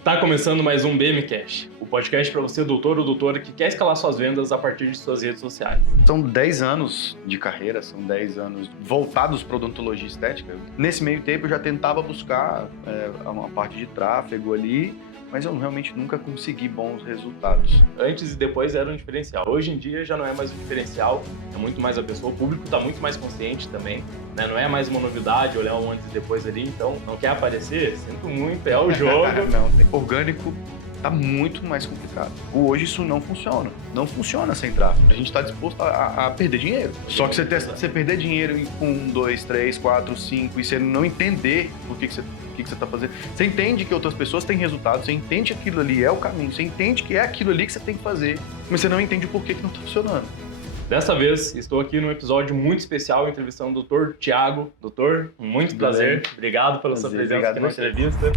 Está começando mais um BMcast, o podcast para você, doutor ou doutora, que quer escalar suas vendas a partir de suas redes sociais. São 10 anos de carreira, são 10 anos voltados para odontologia estética. Nesse meio tempo eu já tentava buscar uma parte de tráfego ali, mas eu realmente nunca consegui bons resultados. Antes e depois era um diferencial. Hoje em dia já não é mais um diferencial, é muito mais a pessoa, o público está muito mais consciente também, né? Não é mais uma novidade olhar um antes e depois ali, então não quer aparecer? Sinto muito, é o jogo. Não, orgânico tá muito mais complicado. Hoje isso não funciona. Não funciona sem tráfego. A gente está disposto a perder dinheiro. Só que você perder dinheiro com 1, 2, 3, 4, 5 e você não entender o que você está fazendo. Você entende que outras pessoas têm resultado, você entende que aquilo ali é o caminho, você entende que é aquilo ali que você tem que fazer, mas você não entende o porquê que não está funcionando. Dessa vez, estou aqui num episódio muito especial, entrevistando o Dr. Thiago. Doutor, muito prazer. Obrigado pela sua presença aqui na entrevista.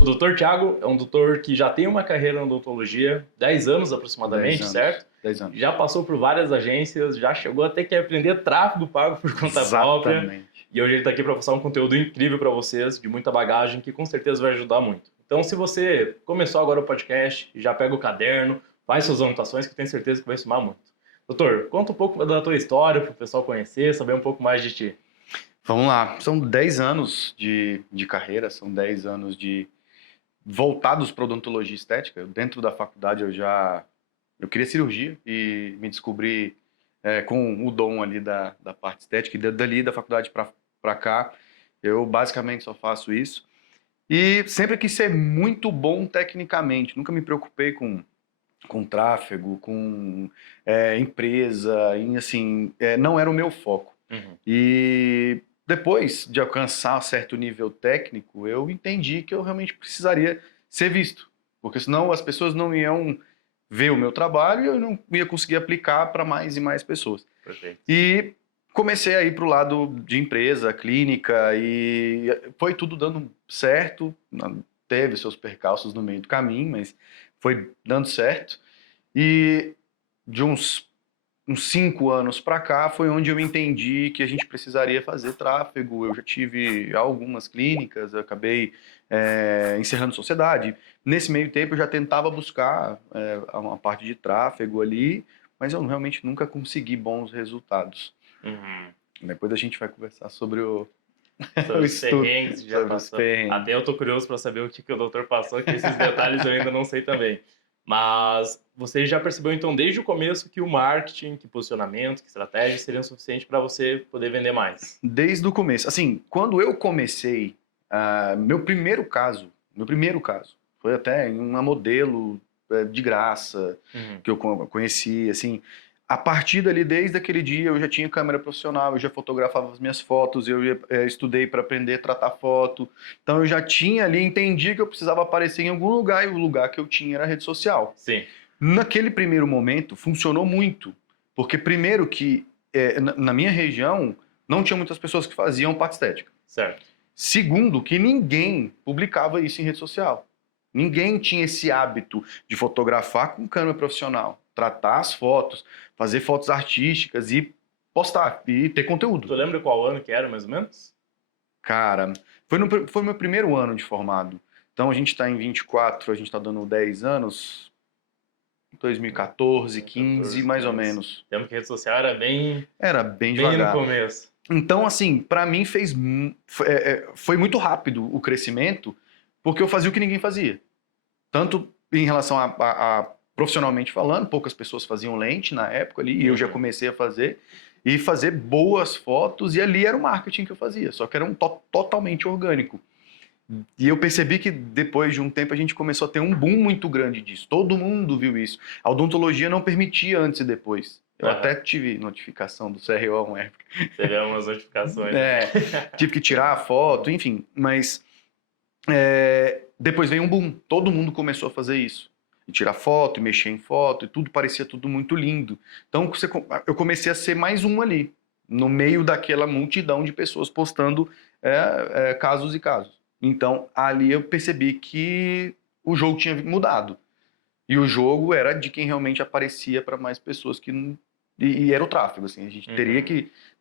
O Dr. Thiago é um doutor que já tem uma carreira na odontologia, 10 anos aproximadamente, 10 anos, certo? 10 anos. Já passou por várias agências, já chegou até que aprender tráfego pago por conta própria. Exatamente. E hoje ele está aqui para passar um conteúdo incrível para vocês, de muita bagagem, que com certeza vai ajudar muito. Então, se você começou agora o podcast, já pega o caderno, faz suas anotações, que eu tenho certeza que vai somar muito. Doutor, conta um pouco da tua história para o pessoal conhecer, saber um pouco mais de ti. Vamos lá. São 10 anos de carreira, são 10 anos voltados para odontologia estética. Dentro da faculdade eu queria cirurgia e me descobri com o dom ali da parte estética, e dali da faculdade para cá eu basicamente só faço isso. E sempre quis ser muito bom tecnicamente, nunca me preocupei com tráfego, com empresa, assim, não era o meu foco. Uhum. E depois de alcançar um certo nível técnico, eu entendi que eu realmente precisaria ser visto, porque senão as pessoas não iam ver o meu trabalho e eu não ia conseguir aplicar para mais e mais pessoas. Perfeito. E comecei a ir para o lado de empresa, clínica, e foi tudo dando certo. Teve seus percalços no meio do caminho, mas foi dando certo. E de uns 5 anos para cá foi onde eu entendi que a gente precisaria fazer tráfego. Eu já tive algumas clínicas, eu acabei encerrando sociedade. Nesse meio tempo eu já tentava buscar uma parte de tráfego ali, mas eu realmente nunca consegui bons resultados. Uhum. Depois a gente vai conversar sobre o Os perrengues que já sobre os passou. perrengues. Até eu tô curioso para saber o que o doutor passou, que esses detalhes eu ainda não sei também. Mas você já percebeu, então, desde o começo que o marketing, que posicionamento, que estratégia seriam suficientes para você poder vender mais? Desde o começo. Assim, quando eu comecei, meu primeiro caso foi até em uma modelo de graça, que eu conheci, assim. A partir dali, desde aquele dia, eu já tinha câmera profissional, eu já fotografava as minhas fotos, eu estudei para aprender a tratar foto. Então eu já tinha ali, entendi que eu precisava aparecer em algum lugar, e o lugar que eu tinha era a rede social. Sim. Naquele primeiro momento, funcionou muito, porque primeiro que na minha região não tinha muitas pessoas que faziam parte estética. Certo. Segundo, que ninguém publicava isso em rede social. Ninguém tinha esse hábito de fotografar com câmera profissional, tratar as fotos, fazer fotos artísticas e postar, e ter conteúdo. Tu lembra qual ano que era, mais ou menos? Cara, foi meu primeiro ano de formado. Então a gente está em 24, a gente está dando 10 anos, 2014, 15, mais ou menos. Lembro que a rede social era bem devagar. no começo. Então, assim, para mim foi muito rápido o crescimento, porque eu fazia o que ninguém fazia. Tanto em relação a profissionalmente falando, poucas pessoas faziam lente na época ali, e eu já comecei a fazer, e fazer boas fotos, e ali era o marketing que eu fazia, só que era totalmente orgânico. E eu percebi que depois de um tempo a gente começou a ter um boom muito grande disso, todo mundo viu isso. A odontologia não permitia antes e depois. Eu até tive notificação do CRO uma época. Seria umas notificações. Tive que tirar a foto, enfim, mas depois veio um boom, todo mundo começou a fazer isso. E tirar foto, e mexer em foto, e tudo parecia tudo muito lindo. Então eu comecei a ser mais um ali, no meio daquela multidão de pessoas postando casos e casos. Então ali eu percebi que o jogo tinha mudado. E o jogo era de quem realmente aparecia para mais pessoas que e era o tráfego, assim, a gente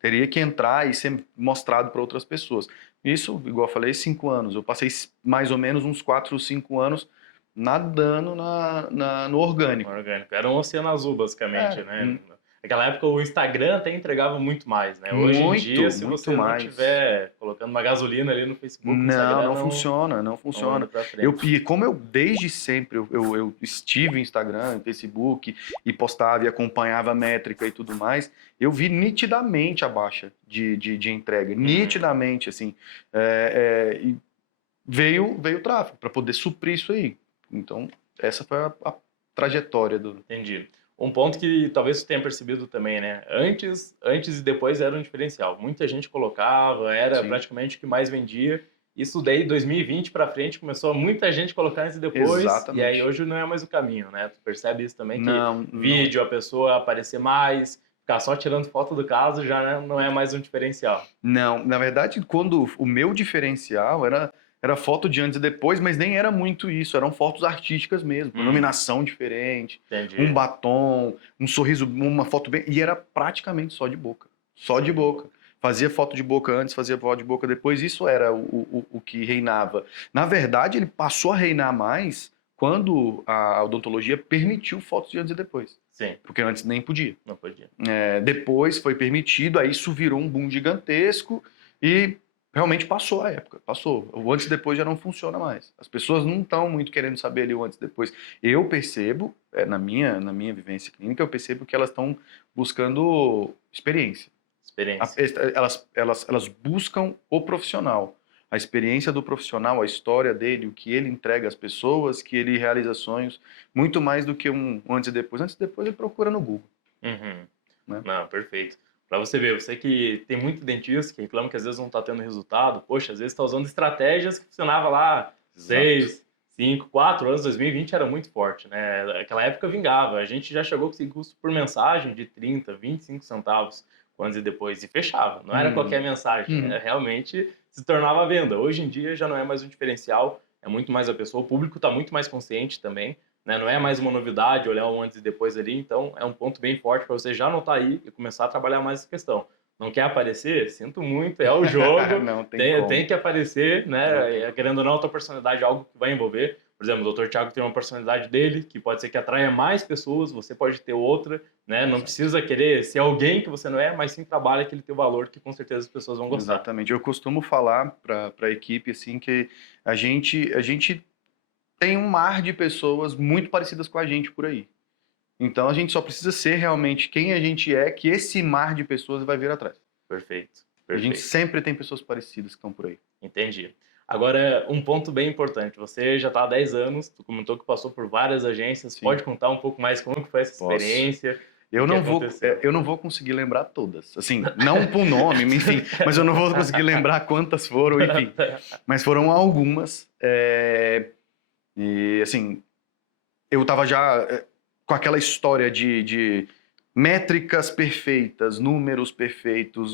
teria que entrar e ser mostrado para outras pessoas. Isso, igual eu falei, 5 anos. Eu passei mais ou menos uns 4 ou 5 anos nadando no orgânico. Orgânico. Era um oceano azul, basicamente, Era. né? Naquela época o Instagram até entregava muito mais, né? Hoje em dia, Muito, se muito você não mais. tiver colocando uma gasolina ali no Facebook, no Não, Instagram, não funciona, não não funciona. anda pra frente. E como eu desde sempre eu estive em Instagram, em Facebook e postava e acompanhava a métrica e tudo mais, eu vi nitidamente a baixa de entrega, nitidamente, assim. E veio o tráfego para poder suprir isso aí. Então, essa foi a trajetória do... Entendi. Um ponto que talvez você tenha percebido também, né? Antes e depois era um diferencial. Muita gente colocava, era Sim. praticamente o que mais vendia. Isso daí, 2020 para frente, começou muita gente colocar antes e depois. Exatamente. E aí hoje não é mais o caminho, né? Tu percebe isso também, que Não, vídeo, a pessoa aparecer mais, ficar só tirando foto do caso já não é mais um diferencial. não, na verdade, quando o meu diferencial era foto de antes e depois, mas nem era muito isso, eram fotos artísticas mesmo, com iluminação diferente, Entendi. um batom, um sorriso, uma foto bem... E era praticamente só de boca, só de boca. Fazia foto de boca antes, fazia foto de boca depois, isso era o que reinava. Na verdade, ele passou a reinar mais quando a odontologia permitiu fotos de antes e depois. Sim, Porque antes nem podia. não podia. Depois foi permitido, aí isso virou um boom gigantesco e realmente passou a época, passou. O antes e depois já não funciona mais. As pessoas não estão muito querendo saber ali o antes e depois. Eu percebo, na minha vivência clínica, eu percebo que elas estão buscando experiência. Experiência. Elas buscam o profissional. A experiência do profissional, a história dele, o que ele entrega às pessoas, que ele realiza sonhos, muito mais do que um antes e depois. Antes e depois ele procura no Google. Né? Não, perfeito. Para você ver, você que tem muito dentista que reclama que às vezes não está tendo resultado, poxa, às vezes está usando estratégias que funcionava lá 6, 5, 4 anos, 2020 era muito forte, né? Naquela época vingava. A gente já chegou com custo por mensagem de 30, 25 centavos antes e depois e fechava. Não era qualquer mensagem, realmente se tornava venda. Hoje em dia já não é mais um diferencial, é muito mais a pessoa, o público está muito mais consciente também. Né? Não é mais uma novidade olhar o antes e depois ali, então é um ponto bem forte para você já anotar aí e começar a trabalhar mais essa questão. Não quer aparecer? Sinto muito, é o jogo, não, tem que aparecer, né? Querendo ou não, a tua personalidade é algo que vai envolver. Por exemplo, o Dr. Thiago tem uma personalidade dele, que pode ser que atraia mais pessoas, você pode ter outra, né? Não precisa querer ser alguém que você não é, mas sim trabalha aquele teu valor que com certeza as pessoas vão gostar. Exatamente. Eu costumo falar para a equipe assim que a gente tem um mar de pessoas muito parecidas com a gente por aí. Então a gente só precisa ser realmente quem a gente é, que esse mar de pessoas vai vir atrás. Perfeito. A gente sempre tem pessoas parecidas que estão por aí. Entendi. Agora, um ponto bem importante. Você já está há 10 anos, tu comentou que passou por várias agências. Sim. Pode contar um pouco mais como que foi essa experiência? Eu não vou conseguir lembrar todas. Assim, não por nome, enfim, mas eu não vou conseguir lembrar quantas foram, enfim. Mas foram algumas. E, assim, eu estava já com aquela história de métricas perfeitas, números perfeitos.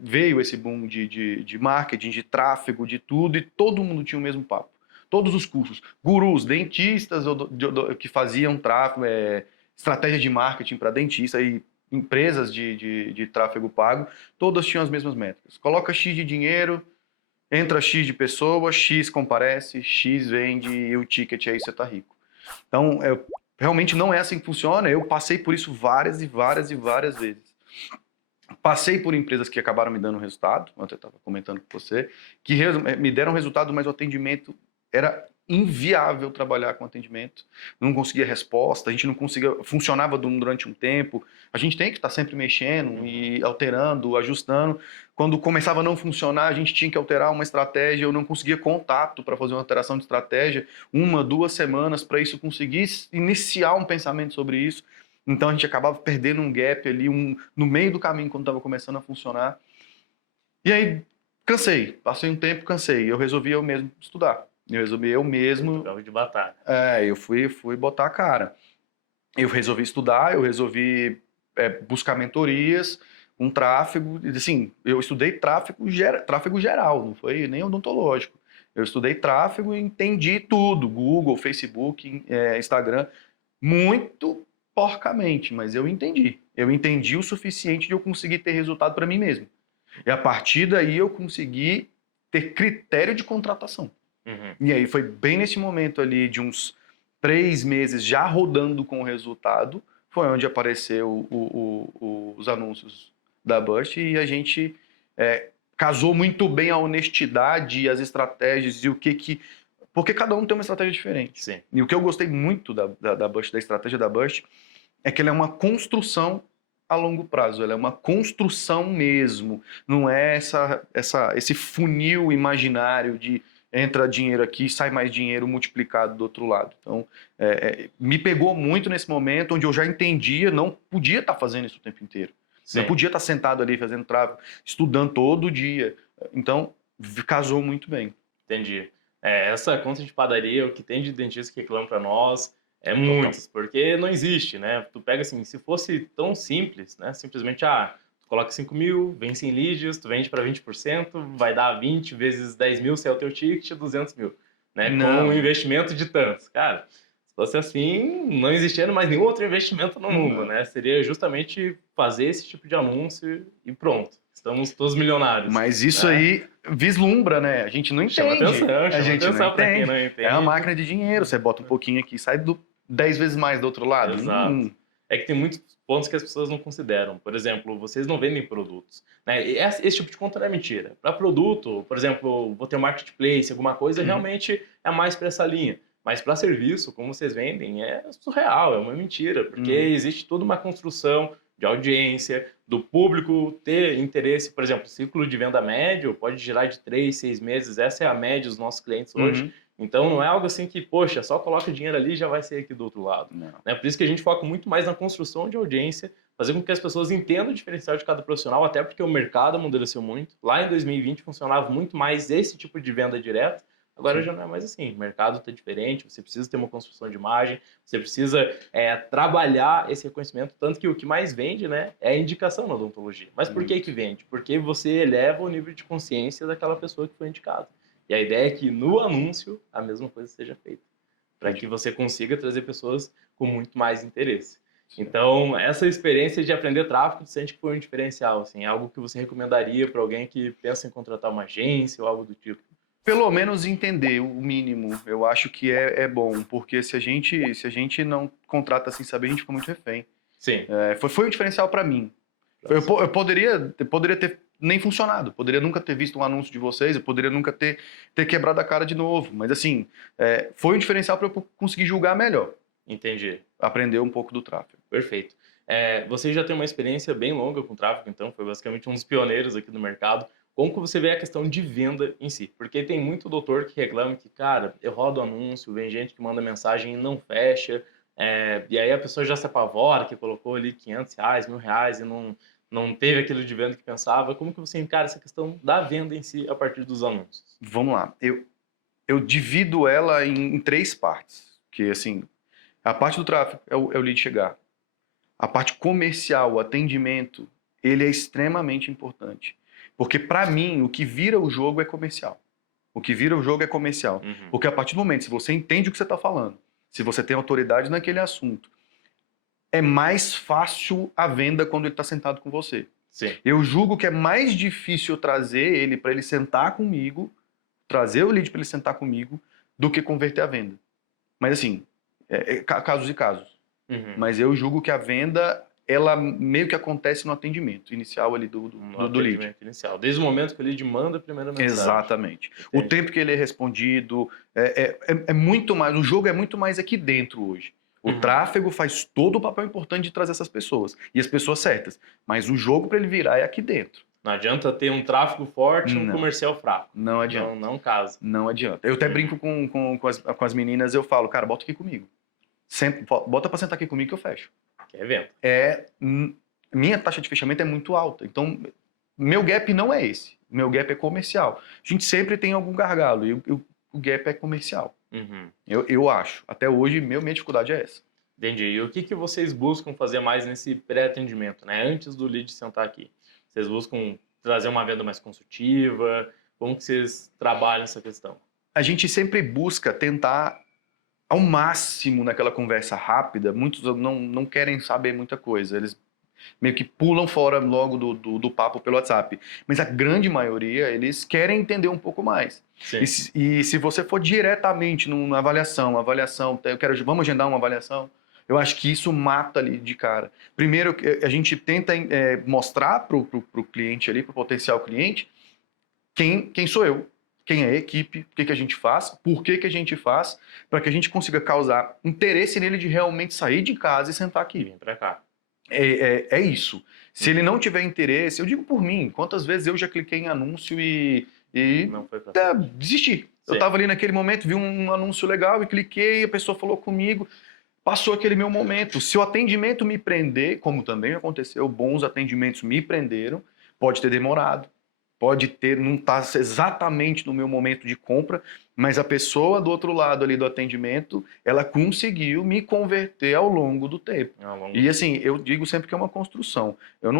Veio esse boom de marketing, de tráfego, de tudo, e todo mundo tinha o mesmo papo. Todos os cursos, gurus, dentistas que faziam tráfego, estratégia de marketing para dentista e empresas de tráfego pago, todas tinham as mesmas métricas. Coloca X de dinheiro, entra X de pessoa, X comparece, X vende e o ticket aí você tá rico. Então, realmente não é assim que funciona. Eu passei por isso várias e várias e várias vezes. Passei por empresas que acabaram me dando resultado, ontem eu estava comentando com você, que me deram resultado, mas o atendimento era inviável trabalhar com atendimento, não conseguia resposta, a gente não conseguia, funcionava durante um tempo, a gente tem que estar sempre mexendo e alterando, ajustando. Quando começava a não funcionar, a gente tinha que alterar uma estratégia, eu não conseguia contato para fazer uma alteração de estratégia, 1, 2 semanas para isso conseguir iniciar um pensamento sobre isso. Então a gente acabava perdendo um gap ali, no meio do caminho quando estava começando a funcionar. E aí, cansei, passei um tempo, cansei, eu resolvi eu mesmo estudar. Eu resolvi eu mesmo... de batalha. eu fui botar a cara. Eu resolvi estudar, eu resolvi buscar mentorias, um tráfego, assim, eu estudei tráfego geral, não foi nem odontológico. Eu estudei tráfego e entendi tudo, Google, Facebook, Instagram, muito porcamente, mas eu entendi. Eu entendi o suficiente de eu conseguir ter resultado para mim mesmo. E a partir daí eu consegui ter critério de contratação. Uhum. E aí foi bem nesse momento ali de uns 3 meses já rodando com o resultado, foi onde apareceu os anúncios da Burst e a gente casou muito bem a honestidade e as estratégias e o que... Porque cada um tem uma estratégia diferente. Sim. E o que eu gostei muito da Burst, da estratégia da Burst, é que ela é uma construção a longo prazo, ela é uma construção mesmo, não é esse funil imaginário de entra dinheiro aqui, sai mais dinheiro multiplicado do outro lado. Então, me pegou muito nesse momento onde eu já entendia, não podia estar fazendo isso o tempo inteiro. Sim. Não podia estar sentado ali fazendo tráfego, estudando todo dia. Então, casou muito bem. Entendi. Essa conta de padaria, o que tem de dentista que reclama para nós é muitos, porque não existe, né? Tu pega assim, se fosse tão simples, né? Simplesmente, tu coloca 5 mil, vem 100 leads, tu vende para 20%, vai dar 20 vezes 10 mil, se é o teu ticket, 200 mil, né? Com um investimento de tantos. Cara, se fosse assim, não existiria mais nenhum outro investimento no mundo, né? Seria justamente fazer esse tipo de anúncio e pronto. Estamos todos milionários. Mas isso aí vislumbra, né? A gente não entende. Chama atenção Pra quem não entende. É uma máquina de dinheiro. Você bota um pouquinho aqui e sai 10 vezes mais do outro lado. Exato. É que tem muitos pontos que as pessoas não consideram. Por exemplo, vocês não vendem produtos, né? E esse tipo de conta não é mentira. Para produto, por exemplo, vou ter um marketplace, alguma coisa, realmente é mais para essa linha. Mas para serviço, como vocês vendem, é surreal, é uma mentira, porque existe toda uma construção de audiência, do público ter interesse. Por exemplo, o ciclo de venda médio pode girar de 3, 6 meses. Essa é a média dos nossos clientes hoje. Então, não é algo assim que, poxa, só coloca dinheiro ali e já vai ser aqui do outro lado. Né? Por isso que a gente foca muito mais na construção de audiência, fazer com que as pessoas entendam o diferencial de cada profissional, até porque o mercado amadureceu muito. Lá em 2020 funcionava muito mais esse tipo de venda direta. Agora já não é mais assim, o mercado está diferente, você precisa ter uma construção de imagem, você precisa trabalhar esse reconhecimento, tanto que o que mais vende, né, é a indicação na odontologia. Mas por que vende? Porque você eleva o nível de consciência daquela pessoa que foi indicada. E a ideia é que no anúncio a mesma coisa seja feita, para que você consiga trazer pessoas com muito mais interesse. Então, essa experiência de aprender tráfego, você sente que foi um diferencial, assim, algo que você recomendaria para alguém que pensa em contratar uma agência ou algo do tipo? Pelo menos entender o mínimo, eu acho que é bom, porque se a gente não contrata sem saber, a gente fica muito refém. Sim. Foi um diferencial para mim. Eu poderia ter nem funcionado, poderia nunca ter visto um anúncio de vocês, eu poderia nunca ter quebrado a cara de novo, mas assim, foi um diferencial para eu conseguir julgar melhor. Entendi. Aprender um pouco do tráfego. Perfeito. Você já tem uma experiência bem longa com tráfego, então foi basicamente um dos pioneiros aqui no mercado. Como que você vê a questão de venda em si? Porque tem muito doutor que reclama que, cara, eu rodo anúncio, vem gente que manda mensagem e não fecha, e aí a pessoa já se apavora, que colocou ali R$500, R$1.000 e não teve aquilo de venda que pensava. Como que você encara essa questão da venda em si a partir dos anúncios? Vamos lá. Eu divido ela em 3 partes. Que, assim, a parte do tráfego é o lead chegar. A parte comercial, o atendimento, ele é extremamente importante. Porque, para mim, o que vira o jogo é comercial. O que vira o jogo é comercial. Porque a partir do momento, se você entende o que você está falando, se você tem autoridade naquele assunto, é mais fácil a venda quando ele está sentado com você. Sim. Eu julgo que é mais difícil trazer ele para ele sentar comigo, trazer o lead para ele sentar comigo, do que converter a venda. Mas assim, casos e casos. Mas eu julgo que a venda, ela meio que acontece no atendimento inicial ali do lead. Inicial. Desde o momento que o lead manda a primeira mensagem. Exatamente. Entendi. O tempo que ele é respondido é muito mais, o jogo é muito mais aqui dentro hoje. O tráfego faz todo o papel importante de trazer essas pessoas. E as pessoas certas. Mas o jogo para ele virar é aqui dentro. Não adianta ter um tráfego forte e um comercial fraco. Não adianta. Não casa. Não adianta. Eu até brinco com as meninas, eu falo, cara, bota aqui comigo. Bota para sentar aqui comigo que eu fecho. Que é venda. Minha taxa de fechamento é muito alta. Então, meu gap não é esse. Meu gap é comercial. A gente sempre tem algum gargalo. E o gap é comercial. Eu acho. Até hoje, minha dificuldade é essa. Entendi. E o que vocês buscam fazer mais nesse pré-atendimento, né? Antes do lead sentar aqui? Vocês buscam trazer uma venda mais consultiva? Como que vocês trabalham essa questão? A gente sempre busca tentar ao máximo naquela conversa rápida, muitos não querem saber muita coisa. Eles meio que pulam fora logo do papo pelo WhatsApp. Mas a grande maioria, eles querem entender um pouco mais. Sim. E se você for diretamente numa avaliação, vamos agendar uma avaliação, eu acho que isso mata ali de cara. Primeiro, a gente tenta mostrar para o cliente ali, para o potencial cliente, quem sou eu, quem é a equipe, o que a gente faz, por que a gente faz, para que a gente consiga causar interesse nele de realmente sair de casa e sentar E aqui. vem pra cá. É isso. Se ele não tiver interesse, eu digo por mim, quantas vezes eu já cliquei em anúncio e Não foi pra desisti. Sim. Eu estava ali naquele momento, vi um anúncio legal e cliquei, a pessoa falou comigo, passou aquele meu momento. Se o atendimento me prender, como também aconteceu, bons atendimentos me prenderam, pode ter demorado, pode ter, não estar exatamente no meu momento de compra, mas a pessoa do outro lado ali do atendimento, ela conseguiu me converter ao longo do tempo. E assim, eu digo sempre que é uma construção. Eu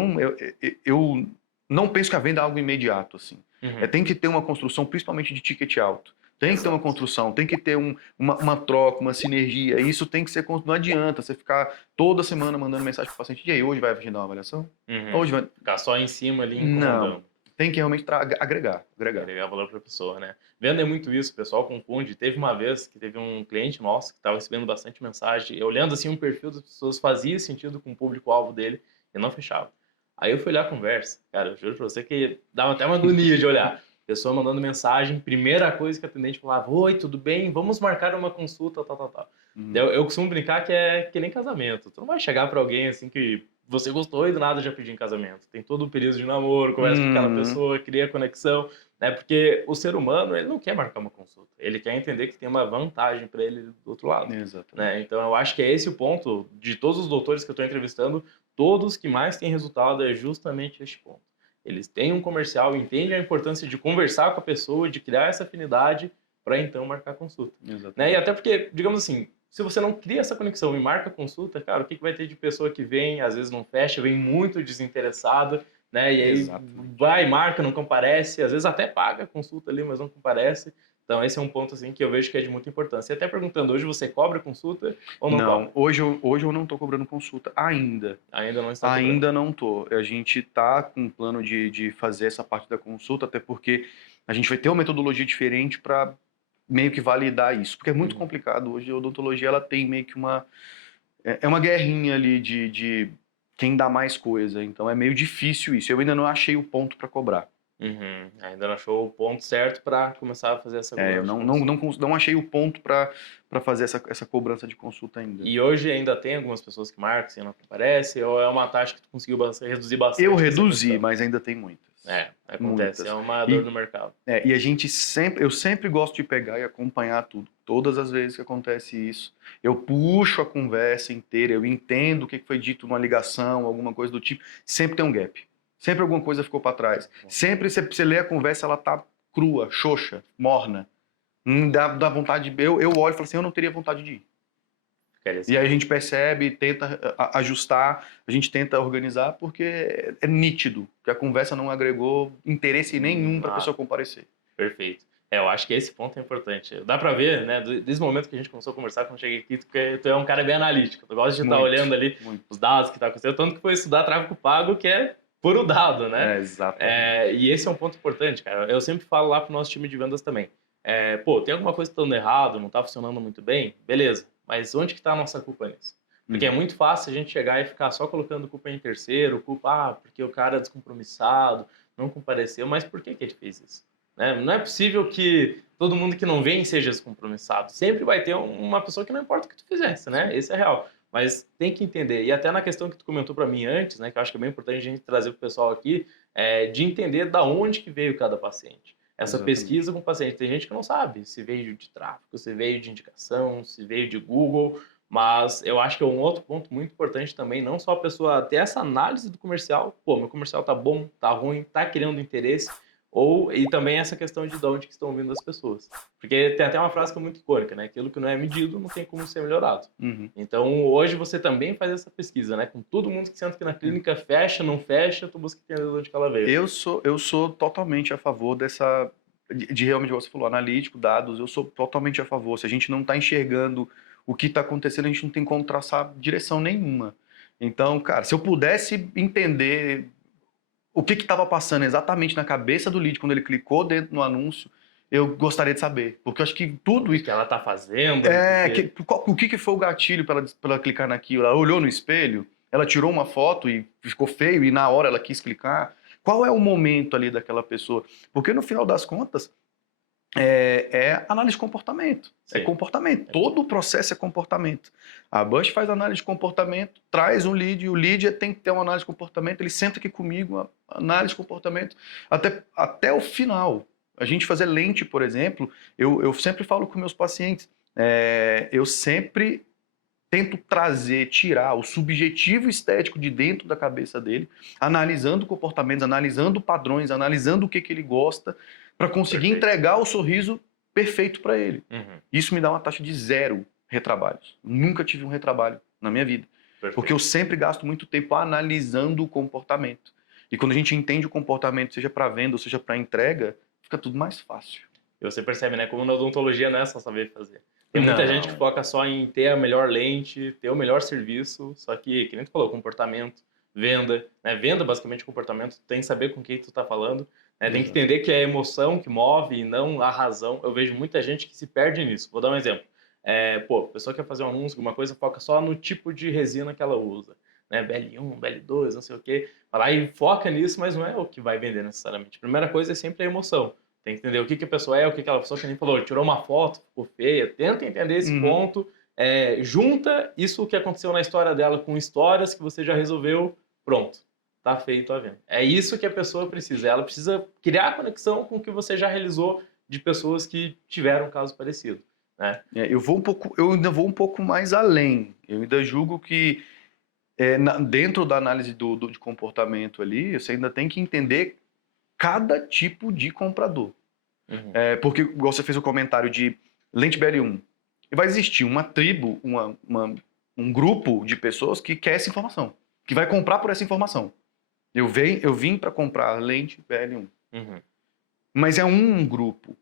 não penso que a venda é algo imediato, assim. Uhum. Tem que ter uma construção, principalmente de ticket alto. Tem que ter uma construção, tem que ter uma troca, uma sinergia. Isso tem que ser. Não adianta você ficar toda semana mandando mensagem para o paciente. E aí, hoje vai agendar uma avaliação? Uhum. Hoje vai. Ficar só em cima ali incomodando. Não. Tem que realmente agregar. Agregar valor para a pessoa, né? Venda é muito isso, o pessoal confunde. Teve uma vez que teve um cliente nosso que estava recebendo bastante mensagem, olhando assim um perfil das pessoas, fazia sentido com o público-alvo dele e não fechava. Aí eu fui olhar a conversa, cara, eu juro pra você que dava até uma agonia de olhar. Pessoa mandando mensagem, primeira coisa que a atendente falava: oi, tudo bem? Vamos marcar uma consulta, tal. Eu costumo brincar que é que nem casamento. Tu não vai chegar pra alguém assim que você gostou e do nada já pediu em casamento. Tem todo o período de namoro, conversa com aquela pessoa, cria conexão, né? Porque o ser humano, ele não quer marcar uma consulta. Ele quer entender que tem uma vantagem para ele do outro lado. Exatamente. Né? Então, eu acho que é esse o ponto de todos os doutores que eu estou entrevistando, todos que mais têm resultado é justamente este ponto. Eles têm um comercial, entendem a importância de conversar com a pessoa, de criar essa afinidade para então marcar a consulta. Né? E até porque, digamos assim, se você não cria essa conexão e marca a consulta, cara, o que vai ter de pessoa que vem, às vezes não fecha, vem muito desinteressada, né? E aí vai, marca, não comparece, às vezes até paga a consulta ali, mas não comparece. Então esse é um ponto assim que eu vejo que é de muita importância. E até perguntando, hoje você cobra consulta ou não cobra? Hoje eu não estou cobrando consulta ainda. Ainda não está cobrando? Ainda não estou. A gente está com um plano de fazer essa parte da consulta, até porque a gente vai ter uma metodologia diferente para meio que validar isso, porque é muito complicado. Hoje a odontologia ela tem meio que uma guerrinha ali de quem dá mais coisa, então é meio difícil isso. Eu ainda não achei o ponto para cobrar. Ainda não achou o ponto certo para começar a fazer essa cobrança. Eu não achei o ponto para fazer essa cobrança de consulta ainda. E hoje ainda tem algumas pessoas que marcam e não comparecem, ou é uma taxa que tu conseguiu reduzir bastante? Eu reduzi, mas ainda tem muitas. Acontece, muitas. É uma dor no mercado. E eu sempre gosto de pegar e acompanhar tudo. Todas as vezes que acontece isso, eu puxo a conversa inteira, eu entendo o que foi dito numa ligação, alguma coisa do tipo. Sempre tem um gap. Sempre alguma coisa ficou para trás. Sempre você lê a conversa, ela tá crua, xoxa, morna. Dá vontade de... Eu olho e falo assim, eu não teria vontade de ir. E aí a gente percebe, tenta ajustar, a gente tenta organizar, porque é nítido que a conversa não agregou interesse nenhum para a pessoa comparecer. Perfeito. Eu acho que esse ponto é importante. Dá pra ver, né, desde o momento que a gente começou a conversar, quando eu cheguei aqui, tu é um cara bem analítico. Tu gosta de estar olhando ali os dados que tá acontecendo, tanto que foi estudar tráfego pago, que é puro dado, né? Exatamente. E esse é um ponto importante, cara. Eu sempre falo lá pro nosso time de vendas também. Tem alguma coisa que tá dando errado, não tá funcionando muito bem? Beleza. Mas onde que tá a nossa culpa nisso? Porque é muito fácil a gente chegar e ficar só colocando culpa em terceiro, porque o cara é descompromissado, não compareceu, mas por que ele fez isso? Né? Não é possível que todo mundo que não vem seja descompromissado. Sempre vai ter uma pessoa que não importa o que tu fizesse, né? Esse é real. Mas tem que entender. E até na questão que tu comentou para mim antes, né, que eu acho que é bem importante a gente trazer para o pessoal aqui, de entender da onde que veio cada paciente. Essa pesquisa com o paciente. Tem gente que não sabe se veio de tráfego, se veio de indicação, se veio de Google, mas eu acho que é um outro ponto muito importante também, não só a pessoa ter essa análise do comercial, meu comercial tá bom, tá ruim, tá criando interesse, e também essa questão de onde que estão vindo as pessoas. Porque tem até uma frase que é muito icônica, né? Aquilo que não é medido não tem como ser melhorado. Então, hoje você também faz essa pesquisa, né? Com todo mundo que senta aqui na clínica, fecha, não fecha, tu busca entender de onde que ela veio. Eu sou totalmente a favor dessa de realmente, como você falou, analítico, dados, eu sou totalmente a favor. Se a gente não está enxergando o que está acontecendo, a gente não tem como traçar direção nenhuma. Então, cara, se eu pudesse entender o que estava passando exatamente na cabeça do lead quando ele clicou dentro no anúncio, eu gostaria de saber. Porque eu acho que tudo O isso. que ela tá fazendo. O que foi o gatilho para ela clicar naquilo? Ela olhou no espelho, ela tirou uma foto e ficou feio e na hora ela quis clicar. Qual é o momento ali daquela pessoa? Porque no final das contas, é análise de comportamento. Sim. É comportamento. Todo o processo é comportamento. A Bush faz análise de comportamento, traz um lead, e o lead tem que ter uma análise de comportamento, ele senta aqui comigo, análise de comportamento, até o final. A gente fazer lente, por exemplo, eu sempre falo com meus pacientes, eu sempre tento tirar o subjetivo estético de dentro da cabeça dele, analisando comportamentos, analisando padrões, analisando o que ele gosta, para conseguir entregar o sorriso perfeito para ele. Uhum. Isso me dá uma taxa de 0 retrabalhos. Nunca tive um retrabalho na minha vida. Perfeito. Porque eu sempre gasto muito tempo analisando o comportamento. E quando a gente entende o comportamento, seja para venda ou seja para entrega, fica tudo mais fácil. E você percebe, né? Como na odontologia não é só saber fazer. Tem muita gente que foca só em ter a melhor lente, ter o melhor serviço, só que nem tu falou, comportamento, venda, né? Venda basicamente comportamento, tem que saber com quem tu tá falando, né? Tem que entender que é a emoção que move e não a razão. Eu vejo muita gente que se perde nisso. Vou dar um exemplo. A pessoa quer fazer um anúncio, alguma coisa, foca só no tipo de resina que ela usa, né? BL1, BL2, não sei o quê. Vai lá e foca nisso, mas não é o que vai vender necessariamente. A primeira coisa é sempre a emoção. Tem que entender o que a pessoa é, o que aquela pessoa, que nem falou, tirou uma foto, ficou feia. Tenta entender esse ponto. Junta isso que aconteceu na história dela com histórias que você já resolveu. Pronto. Tá feito a venda. É isso que a pessoa precisa. Ela precisa criar conexão com o que você já realizou de pessoas que tiveram um caso parecido, né? Eu ainda vou um pouco mais além. Eu ainda julgo que dentro da análise de comportamento ali, você ainda tem que entender cada tipo de comprador. Uhum. Porque, igual você fez o comentário de lente BL1, vai existir uma tribo, um grupo de pessoas que quer essa informação, que vai comprar por essa informação. Eu vim para comprar lente BL1. Uhum. Mas é um grupo.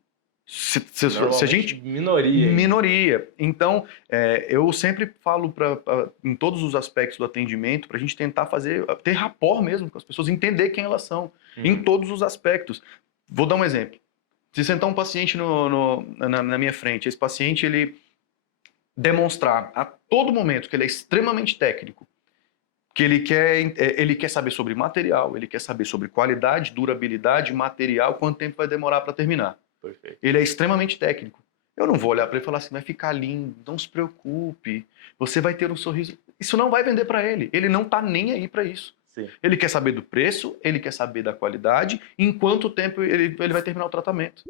Se a gente... Minoria. Então, eu sempre falo em todos os aspectos do atendimento, para a gente tentar ter rapport mesmo com as pessoas, entender quem elas são, em todos os aspectos. Vou dar um exemplo. Se sentar um paciente na minha frente, esse paciente ele demonstrar a todo momento que ele é extremamente técnico, que ele quer saber sobre material, ele quer saber sobre qualidade, durabilidade, material, quanto tempo vai demorar para terminar. Perfeito. Ele é extremamente técnico. Eu não vou olhar para ele e falar assim, vai ficar lindo, não se preocupe, você vai ter um sorriso. Isso não vai vender para ele. Ele não está nem aí para isso. Sim. Ele quer saber do preço, ele quer saber da qualidade, em quanto tempo ele vai terminar o tratamento.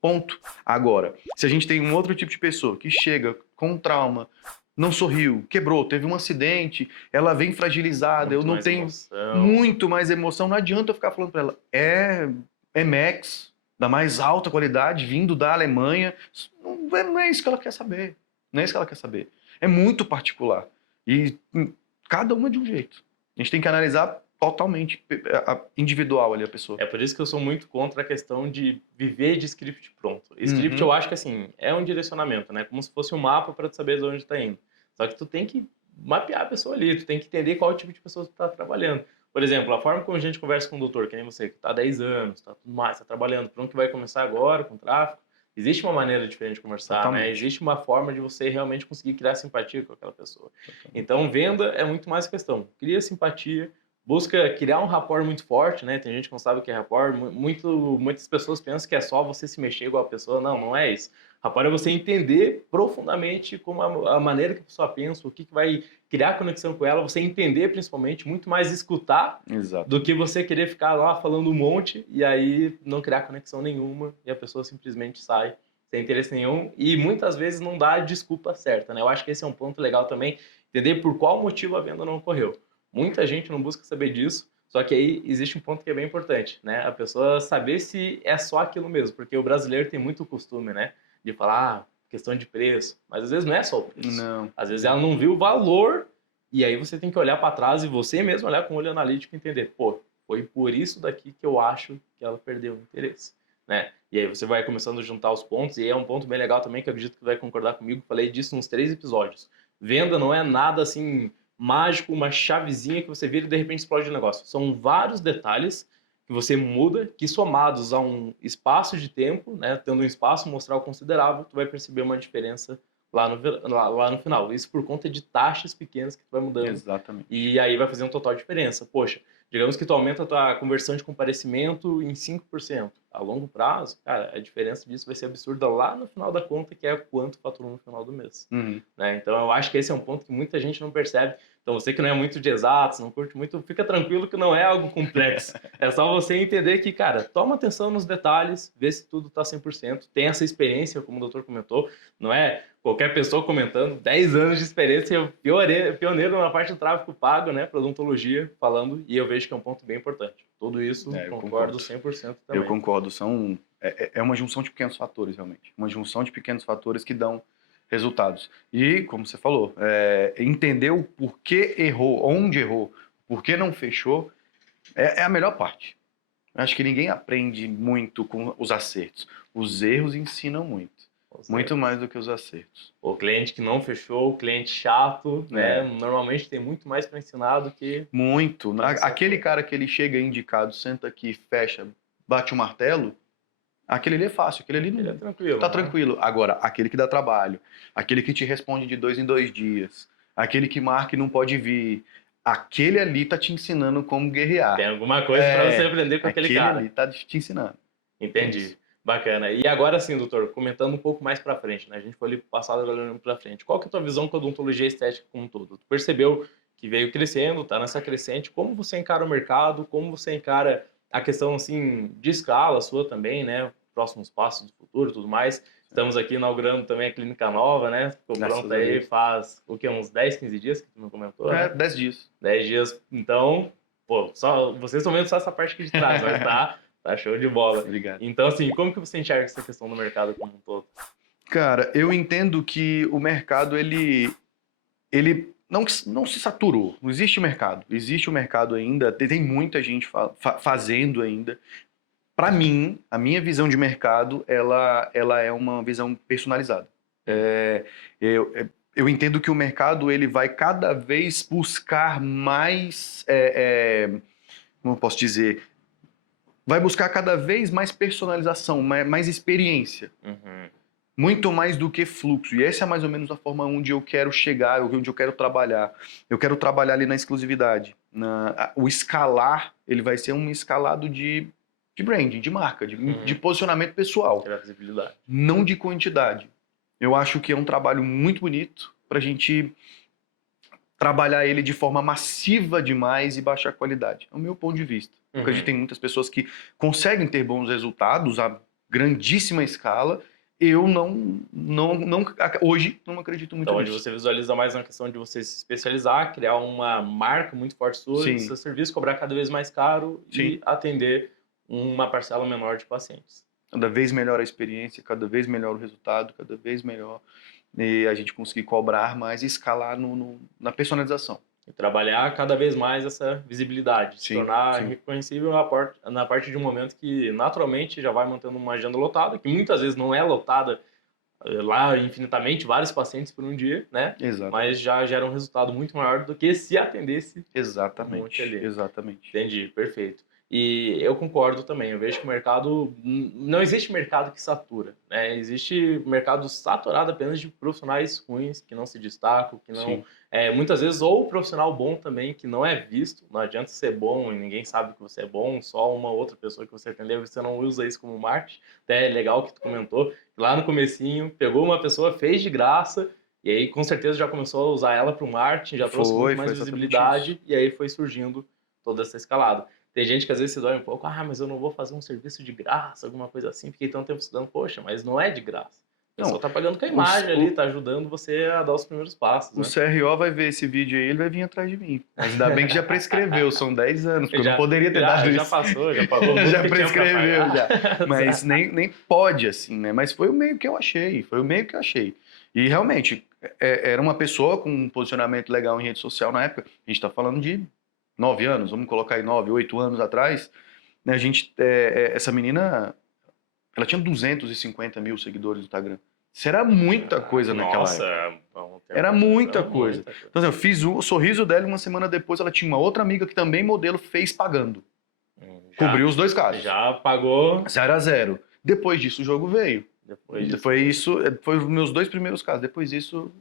Ponto. Agora, se a gente tem um outro tipo de pessoa que chega com um trauma, não sorriu, quebrou, teve um acidente, ela vem fragilizada, eu não tenho muito mais emoção, não adianta eu ficar falando para ela, é Max, da mais alta qualidade, vindo da Alemanha. Não é isso que ela quer saber. Não é isso que ela quer saber. É muito particular. E cada uma de um jeito. A gente tem que analisar totalmente individual ali a pessoa. É por isso que eu sou muito contra a questão de viver de script pronto. Script eu acho que assim, é um direcionamento, né? Como se fosse um mapa para tu saber de onde tá indo. Só que tu tem que mapear a pessoa ali, tu tem que entender qual tipo de pessoa tu tá trabalhando. Por exemplo, a forma como a gente conversa com o doutor, que nem você, que tá há 10 anos, tá tudo mais, tá trabalhando, para um que vai começar agora com tráfego, existe uma maneira diferente de conversar, né? Existe uma forma de você realmente conseguir criar simpatia com aquela pessoa. Então, venda é muito mais questão. Cria simpatia, busca criar um rapport muito forte, né? Tem gente que não sabe o que é rapport. Muitas pessoas pensam que é só você se mexer igual a pessoa. Não, não é isso. Rapport é você entender profundamente como a maneira que a pessoa pensa, o que vai criar conexão com ela, você entender principalmente, muito mais escutar do que você querer ficar lá falando um monte e aí não criar conexão nenhuma e a pessoa simplesmente sai sem interesse nenhum e muitas vezes não dá a desculpa certa, né? Eu acho que esse é um ponto legal também, entender por qual motivo a venda não ocorreu. Muita gente não busca saber disso, só que aí existe um ponto que é bem importante, né? A pessoa saber se é só aquilo mesmo, porque o brasileiro tem muito costume, né? De falar, questão de preço, mas às vezes não é só o preço. Não. Às vezes ela não viu o valor e aí você tem que olhar para trás e você mesmo olhar com o olho analítico e entender, pô, foi por isso daqui que eu acho que ela perdeu o interesse. né? E aí você vai começando a juntar os pontos, e é um ponto bem legal também, que eu acredito que vai concordar comigo, falei disso nos 3 episódios. Venda não é nada assim mágico, uma chavezinha que você vira e de repente explode o negócio. São vários detalhes que você muda, que somados a um espaço de tempo, né, tendo um espaço mostral considerável, tu vai perceber uma diferença lá no final. Isso por conta de taxas pequenas que tu vai mudando. Exatamente. E aí vai fazer uma total diferença. Poxa, digamos que tu aumenta a tua conversão de comparecimento em 5%. A longo prazo, cara, a diferença disso vai ser absurda lá no final da conta, que é quanto faturou no final do mês. Uhum. Né? Então eu acho que esse é um ponto que muita gente não percebe. Então você que não é muito de exatos, não curte muito, fica tranquilo que não é algo complexo. É só você entender que, cara, toma atenção nos detalhes, vê se tudo tá 100%, tem essa experiência, como o doutor comentou, não é qualquer pessoa comentando, 10 anos de experiência, pioneiro na parte do tráfego pago, né, para odontologia, falando, e eu vejo que é um ponto bem importante. Tudo isso, Eu concordo 100% também. Eu concordo, é uma junção de pequenos fatores, realmente. Uma junção de pequenos fatores que dão resultados. E, como você falou, entender o porquê errou, onde errou, por que não fechou, é a melhor parte. Acho que ninguém aprende muito com os acertos. Os erros ensinam muito. Muito mais do que os acertos. O cliente que não fechou, o cliente chato, né? Normalmente tem muito mais para ensinar do que... Muito. Aquele cara que ele chega indicado, senta aqui, fecha, bate o martelo, aquele ali é fácil, aquele ali Ele é tranquilo. tá né? tranquilo. Agora, aquele que dá trabalho, aquele que te responde de 2 em 2 dias, aquele que marca e não pode vir, aquele ali tá te ensinando como guerrear. Tem alguma coisa para você aprender com aquele cara. Aquele ali tá te ensinando. Entendi. Bacana. E agora sim, doutor, comentando um pouco mais para frente, né? A gente foi ali pro passado, agora olhando para frente. Qual que é a tua visão com a odontologia estética como um todo? Tu percebeu que veio crescendo, tá nessa crescente. Como você encara o mercado? Como você encara a questão, assim, de escala sua também, né? Próximos passos do futuro e tudo mais. Estamos aqui inaugurando também a clínica nova, né? Ficou pronta aí faz, o quê? Uns 10, 15 dias que tu me comentou, né? 10 dias. 10 dias. Então, pô, só, vocês estão vendo só essa parte aqui de trás, mas tá show de bola. Obrigado. Então, assim, como que você enxerga essa questão do mercado como um todo? Cara, eu entendo que o mercado, ele não se saturou. Não existe mercado. Existe o mercado ainda, tem muita gente fazendo ainda. Para mim, a minha visão de mercado, ela é uma visão personalizada. Eu entendo que o mercado ele vai cada vez buscar mais, como eu posso dizer, vai buscar cada vez mais personalização, mais experiência. Uhum. Muito mais do que fluxo. E essa é mais ou menos a forma onde eu quero chegar, onde eu quero trabalhar. Eu quero trabalhar ali na exclusividade. O escalar, ele vai ser um escalado de branding, de marca, de posicionamento pessoal. Visibilidade. Não de quantidade. Eu acho que é um trabalho muito bonito para a gente trabalhar ele de forma massiva demais e baixar a qualidade. É o meu ponto de vista. Eu acredito que tem muitas pessoas que conseguem ter bons resultados a grandíssima escala. Eu hoje não acredito muito então, nisso. onde você visualiza mais uma questão de você se especializar, criar uma marca muito forte sua, do seu serviço, cobrar cada vez mais caro e atender uma parcela menor de pacientes. Cada vez melhor a experiência, cada vez melhor o resultado, cada vez melhor e a gente conseguir cobrar mais e escalar na personalização. E trabalhar cada vez mais essa visibilidade, se tornar reconhecível na parte de um momento que naturalmente já vai mantendo uma agenda lotada, que muitas vezes não é lotada lá infinitamente, vários pacientes por um dia, né? Exatamente. Mas já gera um resultado muito maior do que se atendesse exatamente, um monte ali. Exatamente. Entendi, perfeito. E eu concordo também, eu vejo que o mercado, não existe mercado que satura, né? Existe mercado saturado apenas de profissionais ruins, que não se destacam, que não... muitas vezes, ou profissional bom também, que não é visto, não adianta ser bom e ninguém sabe que você é bom, só uma outra pessoa que você atendeu, você não usa isso como marketing. Até é legal que tu comentou, lá no comecinho, pegou uma pessoa, fez de graça, e aí com certeza já começou a usar ela para o marketing, já trouxe muito mais visibilidade, e aí foi surgindo toda essa escalada. Tem gente que às vezes se dói um pouco, mas eu não vou fazer um serviço de graça, alguma coisa assim, fiquei tanto tempo estudando, poxa, mas não é de graça. O pessoal tá pagando com a imagem ali, tá ajudando você a dar os primeiros passos. O CRO vai ver esse vídeo aí, ele vai vir atrás de mim. Mas ainda bem que já prescreveu, são 10 anos, porque eu não poderia ter dado isso. Já passou, já pagou. Já prescreveu, já. Mas nem pode assim, né? Mas foi o meio que eu achei, E realmente, era uma pessoa com um posicionamento legal em rede social na época, a gente tá falando de 9 anos, vamos colocar aí 9, 8 anos atrás, né, essa menina, Ela tinha 250 mil seguidores no Instagram. Isso era muita coisa naquela Nossa, época. bom, Era muita era coisa. muita coisa. Então, assim, eu fiz o sorriso dela e uma semana depois ela tinha uma outra amiga que também modelo fez pagando. Cobriu os dois casos. Já pagou 0-0. Depois disso o jogo veio. depois disso. Foi isso, foi os meus 2 primeiros casos. Depois disso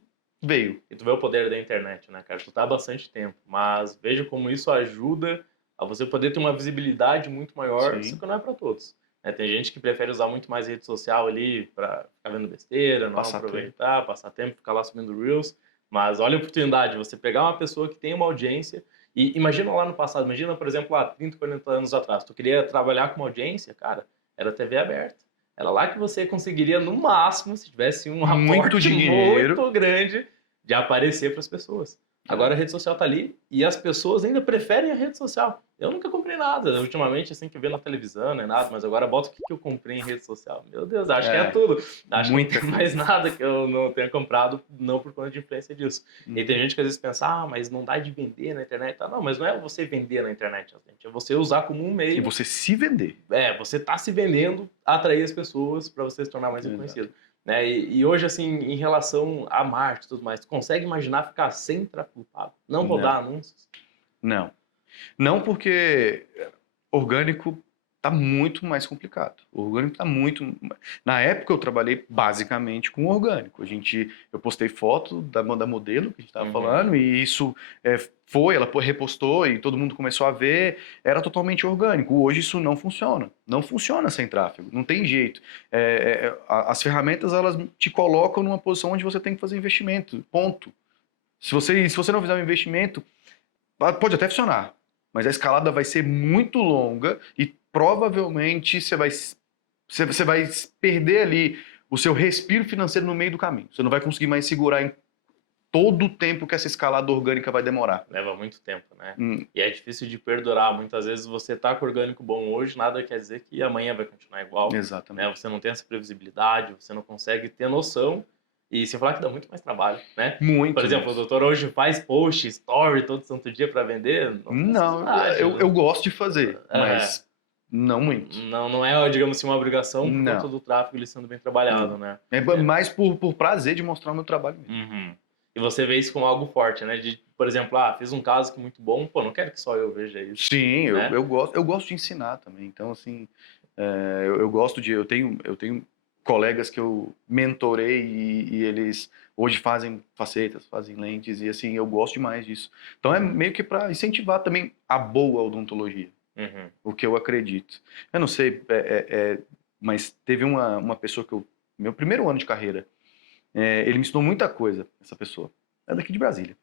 veio. E tu vê o poder da internet, né, cara? Tu tá há bastante tempo, mas veja como isso ajuda a você poder ter uma visibilidade muito maior, Sim. isso que não é pra todos. Né? Tem gente que prefere usar muito mais rede social ali pra ficar vendo besteira, não Passar aproveitar, passar tempo, ficar lá subindo Reels. Mas olha a oportunidade, você pegar uma pessoa que tem uma audiência e imagina lá no passado, imagina, por exemplo, lá 30, 40 anos atrás, tu queria trabalhar com uma audiência, cara, era TV aberta. Era lá que você conseguiria, no máximo, se tivesse um Muito aporte dinheiro. muito grande, de aparecer para as pessoas. Agora a rede social tá ali e as pessoas ainda preferem a rede social. Eu nunca comprei nada. Ultimamente, assim, que vê na televisão, não é nada, mas agora bota o que eu comprei em rede social. Meu Deus, acho que é tudo. Acho que não tem mais nada que eu não tenha comprado, não por conta de influência disso. E tem gente que às vezes pensa, mas não dá de vender na internet. Não, mas não é você vender na internet, gente. É você usar como um meio. E você se vender. Você tá se vendendo, atrair as pessoas para você se tornar mais reconhecido. Né? E hoje, assim, em relação a marketing e tudo mais, tu consegue imaginar ficar sem tráfego pago? Não rodar anúncios? Não. Não, porque orgânico tá muito mais complicado. O orgânico tá muito... Na época eu trabalhei basicamente com orgânico. Eu postei foto da modelo que a gente estava falando e isso ela repostou e todo mundo começou a ver. Era totalmente orgânico. Hoje isso não funciona. Não funciona sem tráfego. Não tem jeito. As ferramentas, elas te colocam numa posição onde você tem que fazer investimento. Ponto. Se você não fizer um investimento, pode até funcionar, mas a escalada vai ser muito longa e provavelmente você vai perder ali o seu respiro financeiro no meio do caminho. Você não vai conseguir mais segurar em todo o tempo que essa escalada orgânica vai demorar. Leva muito tempo, né? E é difícil de perdurar. Muitas vezes você tá com orgânico bom hoje, nada quer dizer que amanhã vai continuar igual. Exatamente. Né? Você não tem essa previsibilidade, você não consegue ter noção. E se falar que dá muito mais trabalho, né? Muito. Por exemplo, o doutor hoje faz post, story todo santo dia para vender. Não, eu gosto de fazer, mas não muito. Não é, digamos assim, uma obrigação por conta do tráfego ele sendo bem trabalhado, né? É mais por prazer de mostrar o meu trabalho mesmo. E você vê isso como algo forte, né? De, por exemplo, fiz um caso que é muito bom, não quero que só eu veja isso. Sim, né? eu gosto de ensinar também. Então, assim, eu tenho colegas que eu mentorei e eles hoje fazem facetas, fazem lentes e assim, eu gosto demais disso. Então é meio que para incentivar também a boa odontologia, o que eu acredito. Eu não sei, mas teve uma pessoa meu primeiro ano de carreira, ele me ensinou muita coisa, essa pessoa. É daqui de Brasília.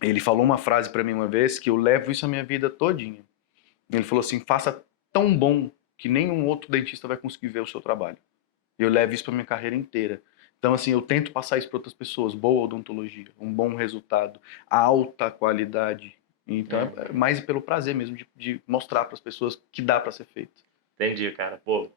Ele falou uma frase para mim uma vez que eu levo isso a minha vida todinha. Ele falou assim, faça tão bom que nenhum outro dentista vai conseguir ver o seu trabalho. Eu levo isso para minha carreira inteira. Então, assim, eu tento passar isso para outras pessoas. Boa odontologia, um bom resultado, alta qualidade. Então, é mais pelo prazer mesmo de mostrar para as pessoas que dá para ser feito. Entendi, cara. Pô,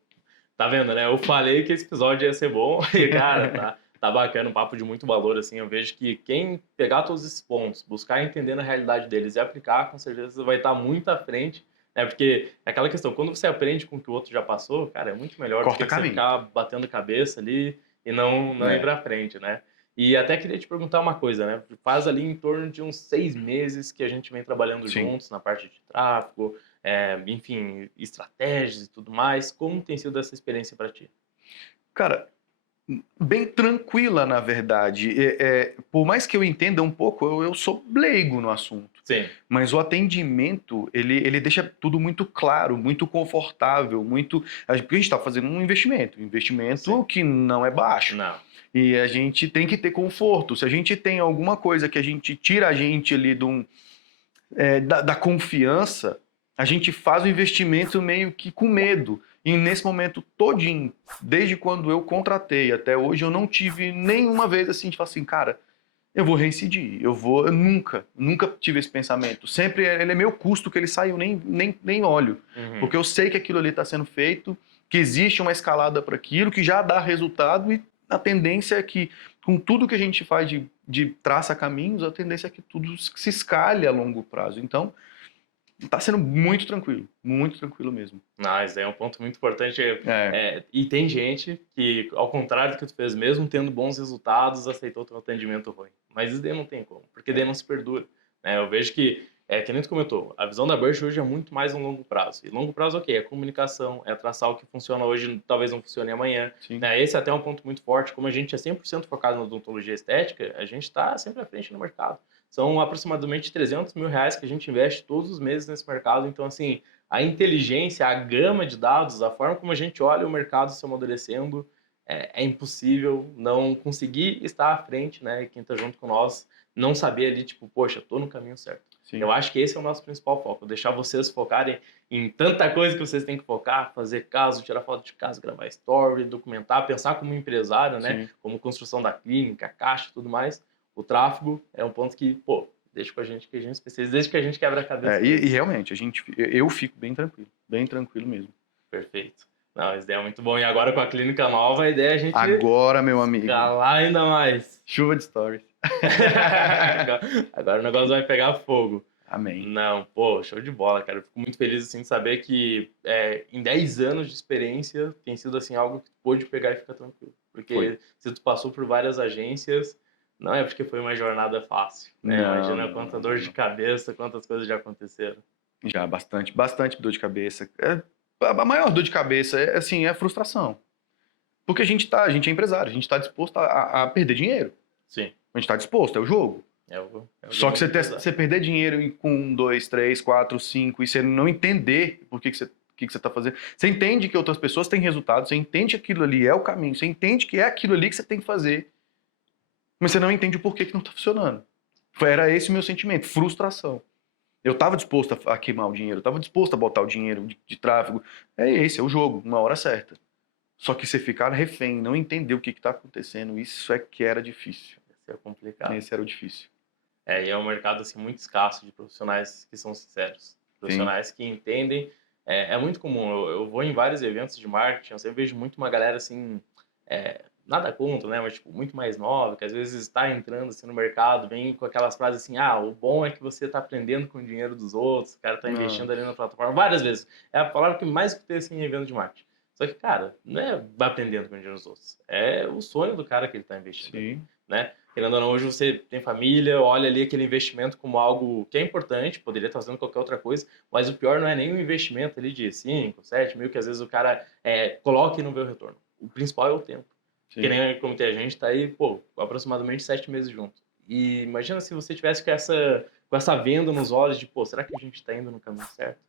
tá vendo, né? Eu falei que esse episódio ia ser bom e, cara, tá bacana, um papo de muito valor, assim. Eu vejo que quem pegar todos esses pontos, buscar entender na realidade deles e aplicar, com certeza vai estar muito à frente. Porque é aquela questão, quando você aprende com o que o outro já passou, cara, é muito melhor do que você ficar batendo cabeça ali e não ir pra frente, né? E até queria te perguntar uma coisa, né? Faz ali em torno de uns 6 meses que a gente vem trabalhando juntos na parte de tráfego, enfim, estratégias e tudo mais. Como tem sido essa experiência para ti? Cara, bem tranquila, na verdade. Por mais que eu entenda um pouco, eu sou leigo no assunto. Sim. Mas o atendimento, ele deixa tudo muito claro, muito confortável, porque a gente está fazendo um investimento Sim. que não é baixo. Não. E a gente tem que ter conforto. Se a gente tem alguma coisa que a gente tira a gente ali da confiança, a gente faz o investimento meio que com medo. E nesse momento todinho, desde quando eu contratei até hoje, eu não tive nenhuma vez assim, de falar assim, cara, eu vou reincidir, eu nunca tive esse pensamento. Sempre ele é meu custo que ele saiu, nem olho. Porque eu sei que aquilo ali está sendo feito, que existe uma escalada para aquilo, que já dá resultado e a tendência é que, com tudo que a gente faz de traça caminhos, a tendência é que tudo se escalhe a longo prazo. Então, tá sendo muito tranquilo mesmo. Mas é um ponto muito importante. É, E tem gente que, ao contrário do que tu fez, mesmo tendo bons resultados, aceitou teu atendimento ruim. Mas isso daí não tem como, porque daí não se perdura. Né? Eu vejo que nem tu comentou, a visão da Burst hoje é muito mais um longo prazo. E longo prazo, ok, é comunicação, é traçar o que funciona hoje, talvez não funcione amanhã. sim, Né? Esse até é um ponto muito forte. Como a gente é 100% focado na odontologia estética, a gente está sempre à frente no mercado. São aproximadamente R$ 300 mil que a gente investe todos os meses nesse mercado. Então, assim, a inteligência, a gama de dados, a forma como a gente olha o mercado se amadurecendo, é impossível não conseguir estar à frente, né? E quem está junto com nós, não saber ali, tipo, poxa, tô no caminho certo. sim. Eu acho que esse é o nosso principal foco, deixar vocês focarem em tanta coisa que vocês têm que focar, fazer caso, tirar foto de caso, gravar story, documentar, pensar como empresário, né? Sim. Como construção da clínica, caixa e tudo mais. O tráfego é um ponto que, pô, deixa com a gente que a gente especializa, desde que a gente quebra a cabeça. E realmente, eu fico bem tranquilo mesmo. Perfeito. Não, a ideia é muito bom. E agora com a clínica nova, a ideia é a gente Agora, meu amigo, escalar ainda mais. chuva de stories. Agora o negócio vai pegar fogo. Amém. Não, pô, show de bola, cara. Eu fico muito feliz assim, de saber que em 10 anos de experiência tem sido assim, algo que tu pôde pegar e ficar tranquilo. Porque Foi. se tu passou por várias agências, não é porque foi uma jornada fácil. Né? Imagina quanta dor de cabeça, quantas coisas já aconteceram. Já, bastante dor de cabeça. A maior dor de cabeça é a frustração. Porque a gente é empresário, a gente está disposto a perder dinheiro. Sim. A gente está disposto, é o jogo. É o Só que jogo você perder dinheiro com 1, 2, 3, 4, 5 e você não entender por que você está fazendo. Você entende que outras pessoas têm resultado, você entende que aquilo ali é o caminho, você entende que é aquilo ali que você tem que fazer, mas você não entende o porquê que não está funcionando. Era esse o meu sentimento, frustração. Eu estava disposto a queimar o dinheiro, eu estava disposto a botar o dinheiro de tráfego. É o jogo, uma hora certa. Só que você ficar refém, não entender o que está acontecendo, isso é que era difícil. Esse é complicado. Esse era o difícil. E é um mercado assim, muito escasso de profissionais que são sinceros. Profissionais que entendem. É muito comum. Eu vou em vários eventos de marketing, eu sempre vejo muito uma galera assim, nada contra, né? Mas tipo, muito mais nova, que às vezes está entrando assim, no mercado, vem com aquelas frases assim, o bom é que você está aprendendo com o dinheiro dos outros, o cara está investindo ali na plataforma. Várias vezes. É a palavra que mais escutei assim, em evento de marketing. Só que, cara, não é aprendendo com o dinheiro dos outros. É o sonho do cara que ele está investindo. Sim. Né? Querendo ou não, hoje você tem família, olha ali aquele investimento como algo que é importante, poderia estar fazendo qualquer outra coisa, mas o pior não é nem o investimento ali de 5, 7 mil, que às vezes o cara coloca e não vê o retorno. O principal é o tempo. Sim. Que nem como tem a gente, tá aí, pô, aproximadamente 7 meses junto. E imagina se você tivesse com essa venda nos olhos de, pô, será que a gente está indo no caminho certo?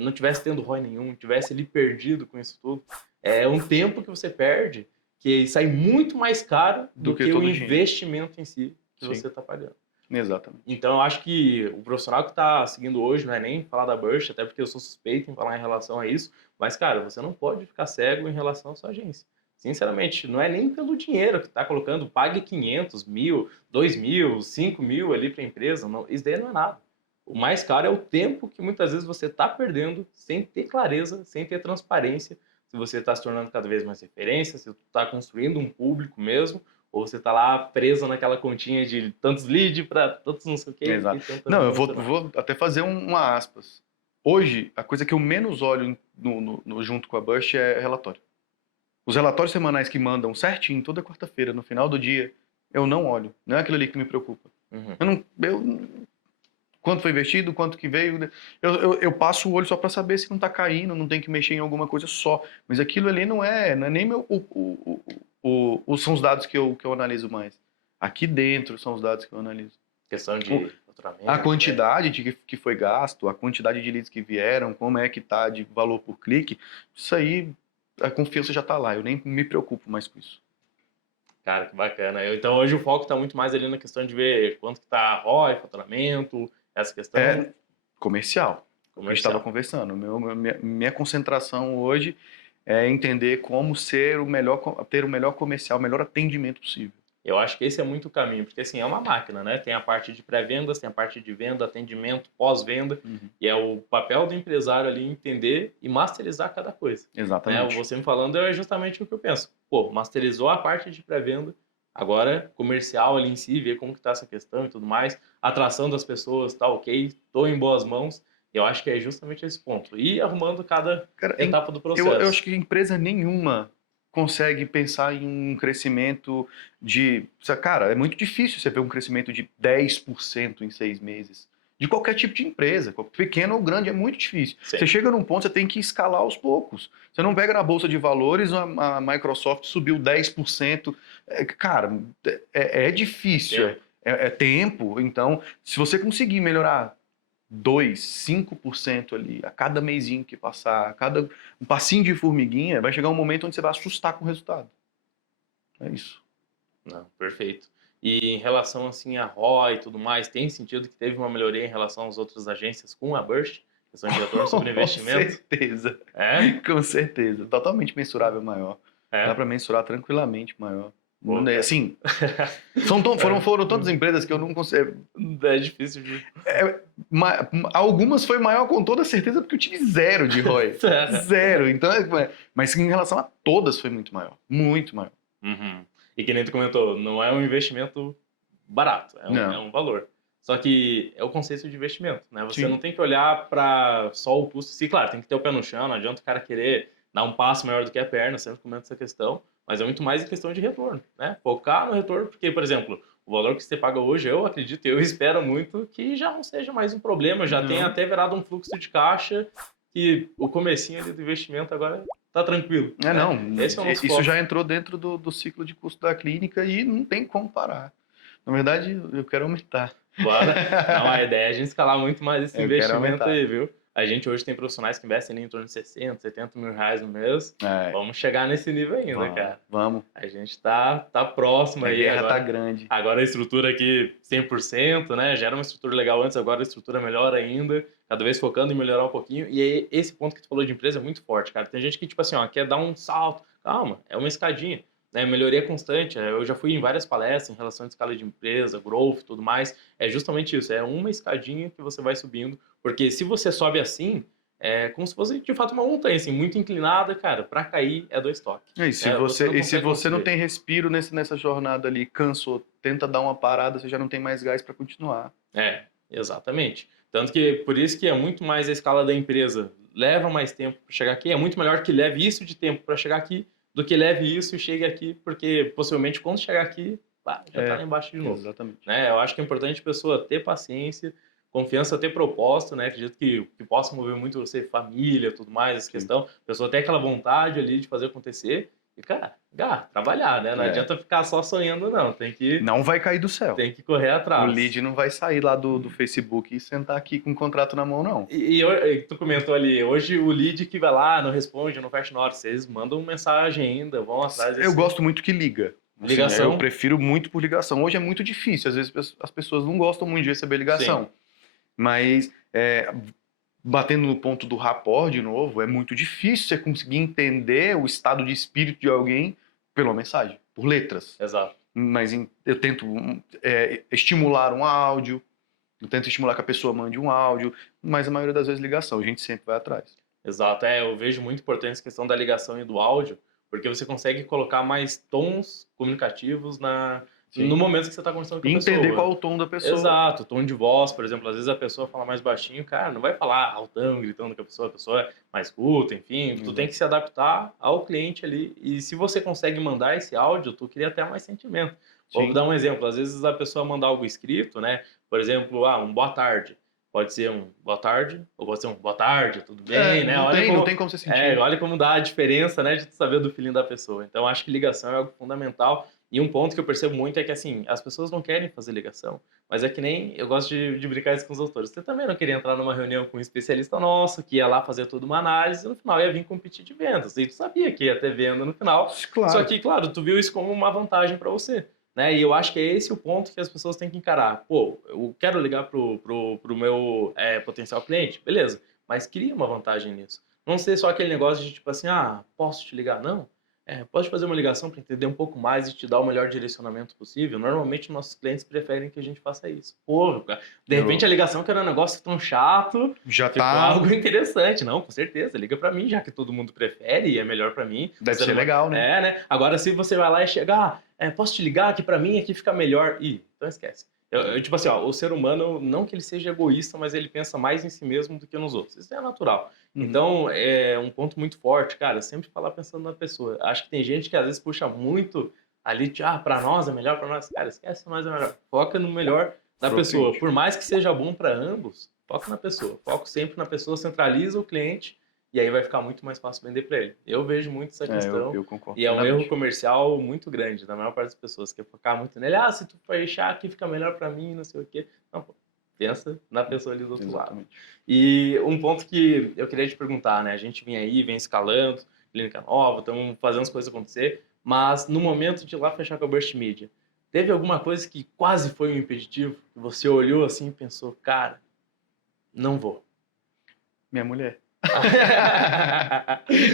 Não tivesse tendo ROI nenhum, tivesse ali perdido com isso tudo. É um tempo que você perde que sai muito mais caro do que o investimento em si que você está pagando. Exatamente. Então, eu acho que o profissional que está seguindo hoje não é nem falar da Burst, até porque eu sou suspeito em falar em relação a isso, mas, cara, você não pode ficar cego em relação à sua agência. Sinceramente, não é nem pelo dinheiro que está colocando, pague 500 mil, 2 mil, 5 mil ali para a empresa, não, isso daí não é nada. O mais caro é o tempo que muitas vezes você está perdendo sem ter clareza, sem ter transparência, se você está se tornando cada vez mais referência, se está construindo um público mesmo, ou você está lá presa naquela continha de tantos leads para tantos não sei o quê. Exato. Não, eu vou até fazer uma aspas. Hoje, a coisa que eu menos olho junto com a Burst é relatório. Os relatórios semanais que mandam certinho toda quarta-feira, no final do dia, eu não olho. Não é aquilo ali que me preocupa. Uhum. Quanto foi investido, quanto que veio. Eu passo o olho só para saber se não está caindo, não tem que mexer em alguma coisa só. Mas aquilo ali não é nem são os dados que eu analiso mais. Aqui dentro são os dados que eu analiso. Questão de a quantidade que foi gasto, a quantidade de leads que vieram, como é que está de valor por clique, isso aí, a confiança já está lá. Eu nem me preocupo mais com isso. Cara, que bacana. Então hoje o foco está muito mais ali na questão de ver quanto que está ROI, faturamento, essa questão. Comercial. A gente estava conversando. Minha concentração hoje é entender como ter o melhor comercial, o melhor atendimento possível. Eu acho que esse é muito o caminho, porque assim, é uma máquina, né? Tem a parte de pré-vendas, tem a parte de venda, atendimento, pós-venda, e é o papel do empresário ali entender e masterizar cada coisa. Exatamente. Você me falando é justamente o que eu penso. Pô, masterizou a parte de pré-venda, agora comercial ali em si, ver como que tá essa questão e tudo mais, atração das pessoas, tá ok, tô em boas mãos, Eu acho que é justamente esse ponto. E arrumando cada Cara, etapa do processo. eu acho que empresa nenhuma consegue pensar em um crescimento de... Cara, é muito difícil você ver um crescimento de 10% em 6 meses. De qualquer tipo de empresa, pequeno ou grande, é muito difícil. Sim. Você chega num ponto, você tem que escalar aos poucos. Você não pega na Bolsa de Valores, a Microsoft subiu 10%. Cara, é difícil, é tempo. Então, se você conseguir melhorar 2, 5% ali, a cada mêsinho que passar, a cada um passinho de formiguinha, vai chegar um momento onde você vai assustar com o resultado. É isso. Não, perfeito. E em relação assim a ROI e tudo mais, tem sentido que teve uma melhoria em relação às outras agências com a Burst, questão de retorno sobre investimento? Com certeza. É? Com certeza. Totalmente mensurável maior. Dá para mensurar tranquilamente maior. Pô, assim, foram tantas empresas que eu não consigo. É difícil de... Algumas foi maior com toda certeza porque eu tive 0 de ROI. 0. Então, mas em relação a todas foi muito maior. Muito maior. Uhum. E que nem tu comentou, não é um investimento barato, é um valor. Só que é o conceito de investimento, né? Você Sim. não tem que olhar para só o custo. Sim, claro, tem que ter o pé no chão, não adianta o cara querer dar um passo maior do que a perna, sempre comento essa questão, mas é muito mais em questão de retorno, né? Focar no retorno, porque, por exemplo, o valor que você paga hoje, eu acredito, eu espero muito que já não seja mais um problema, já tenha até virado um fluxo de caixa, que o comecinho ali do investimento agora tá tranquilo. Não, Esse é o nosso isso foco. já entrou dentro do ciclo de custo da clínica e não tem como parar. Na verdade, eu quero aumentar. Bora. Não, a ideia é a gente escalar muito mais esse Eu quero investimento aumentar. aí, viu? A gente hoje tem profissionais que investem ali em torno de 60, 70 mil reais no mês. Vamos chegar nesse nível ainda, cara. Vamos. A gente tá próximo aí. A guerra agora, tá grande. Agora a estrutura aqui 100%, né? Já era uma estrutura legal antes, agora a estrutura melhor ainda. Cada vez focando em melhorar um pouquinho. E aí, esse ponto que tu falou de empresa é muito forte, cara. Tem gente que, tipo assim, ó, quer dar um salto. Calma, é uma escadinha. Né, melhoria constante. Eu já fui em várias palestras em relação à escala de empresa, growth e tudo mais. É justamente isso, é uma escadinha que você vai subindo, porque se você sobe assim, é como se fosse de fato uma montanha, assim, muito inclinada, cara, para cair é 2 toques. E se você não tem respiro nessa jornada ali, cansou, tenta dar uma parada, você já não tem mais gás para continuar. Exatamente. Tanto que por isso que é muito mais a escala da empresa. Leva mais tempo para chegar aqui, é muito melhor que leve isso de tempo para chegar aqui do que leve isso e chegue aqui, porque possivelmente quando chegar aqui, já tá lá embaixo de novo. Exatamente. Né? Eu acho que é importante a pessoa ter paciência, confiança, ter propósito, né? Acredito que possa mover muito você, família, tudo mais, essa questão. A pessoa ter aquela vontade ali de fazer acontecer e, cara, trabalhar, né? Não adianta ficar só sonhando, não. Tem que... Não vai cair do céu. Tem que correr atrás. O lead não vai sair lá do Facebook e sentar aqui com o contrato na mão, não. E tu comentou ali, hoje o lead que vai lá, não responde, não fecha na hora, vocês mandam mensagem ainda, vão atrás. Eu gosto muito que liga. Assim, Ligação? Eu prefiro muito por ligação. Hoje é muito difícil, às vezes as pessoas não gostam muito de receber ligação. Sim. Mas, batendo no ponto do rapport de novo, é muito difícil você conseguir entender o estado de espírito de alguém pela mensagem, por letras. Exato. Mas eu tento estimular um áudio, eu tento estimular que a pessoa mande um áudio, mas a maioria das vezes ligação, a gente sempre vai atrás. Exato, eu vejo muito importante a questão da ligação e do áudio, porque você consegue colocar mais tons comunicativos no momento que você está conversando com a pessoa. Entender qual é o tom da pessoa. Exato, tom de voz, por exemplo, às vezes a pessoa fala mais baixinho, cara, não vai falar altão, gritando com a pessoa é mais culta, enfim, tu tem que se adaptar ao cliente ali, e se você consegue mandar esse áudio, tu cria até mais sentimento. Vou dar um exemplo, às vezes a pessoa manda algo escrito, né, por exemplo, um boa tarde, pode ser um boa tarde, ou pode ser um boa tarde, tudo bem, né? Não tem como você sentir. Olha como dá a diferença, né, de tu saber do feeling da pessoa. Então, acho que ligação é algo fundamental. E um ponto que eu percebo muito é que, assim, as pessoas não querem fazer ligação, mas é que nem, eu gosto de brincar isso com os autores. Você também não queria entrar numa reunião com um especialista nosso, que ia lá fazer toda uma análise, e no final ia vir competir de vendas. E tu sabia que ia ter venda no final. Claro. Só que, claro, tu viu isso como uma vantagem para você. Né? E eu acho que é esse o ponto que as pessoas têm que encarar. Pô, eu quero ligar pro meu potencial cliente, beleza, mas cria uma vantagem nisso. Não ser só aquele negócio de tipo assim, posso te ligar? Não. Pode fazer uma ligação para entender um pouco mais e te dar o melhor direcionamento possível. Normalmente, nossos clientes preferem que a gente faça isso. Pô, de repente a ligação que era um negócio tão chato, já ficou algo interessante. Não, com certeza, liga para mim, já que todo mundo prefere e é melhor para mim. Deve ser legal, né? Né? Agora, se você vai lá e chega, posso te ligar que para mim aqui fica melhor. Então esquece. Tipo assim, ó, o ser humano, não que ele seja egoísta, mas ele pensa mais em si mesmo do que nos outros. Isso é natural. Uhum. Então, é um ponto muito forte, cara, sempre falar pensando na pessoa. Acho que tem gente que às vezes puxa muito ali, pra nós é melhor, pra nós. Cara, esquece nós é melhor. Foca no melhor da Pro pessoa. cliente. Por mais que seja bom para ambos, foca na pessoa. Foco sempre na pessoa, centraliza o cliente e aí vai ficar muito mais fácil vender para ele. Eu vejo muito essa questão. Eu concordo E é um erro plenamente. comercial muito grande da maior parte das pessoas, que é focar muito nele. Ah, se tu fechar aqui fica melhor para mim, não sei o quê. Não, pô, pensa na pessoa ali do outro lado. Exatamente. E um ponto que eu queria te perguntar, né? A gente vem aí, vem escalando, clínica nova, estamos fazendo as coisas acontecer, mas no momento de ir lá fechar com a Burst Media, teve alguma coisa que quase foi um impeditivo? Que você olhou assim e pensou, cara, não vou. Minha mulher.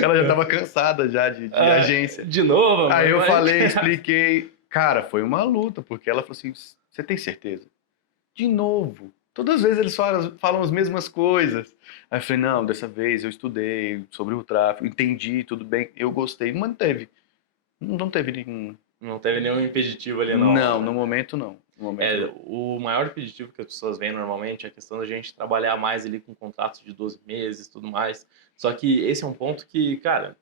Ela já estava cansada já de agência. De novo, Aí eu mas- falei, expliquei. Cara, foi uma luta, porque ela falou assim: você tem certeza? De novo. Todas as vezes eles falam as mesmas coisas. Aí eu falei: não, dessa vez eu estudei sobre o tráfego, entendi, tudo bem, eu gostei. Manteve. Não teve nenhum. Não teve nenhum impeditivo ali na hora, Não, né? no momento não. No momento não. O maior impeditivo que as pessoas veem normalmente é a questão da gente trabalhar mais ali com contratos de 12 meses e tudo mais. Só que esse é um ponto que, cara,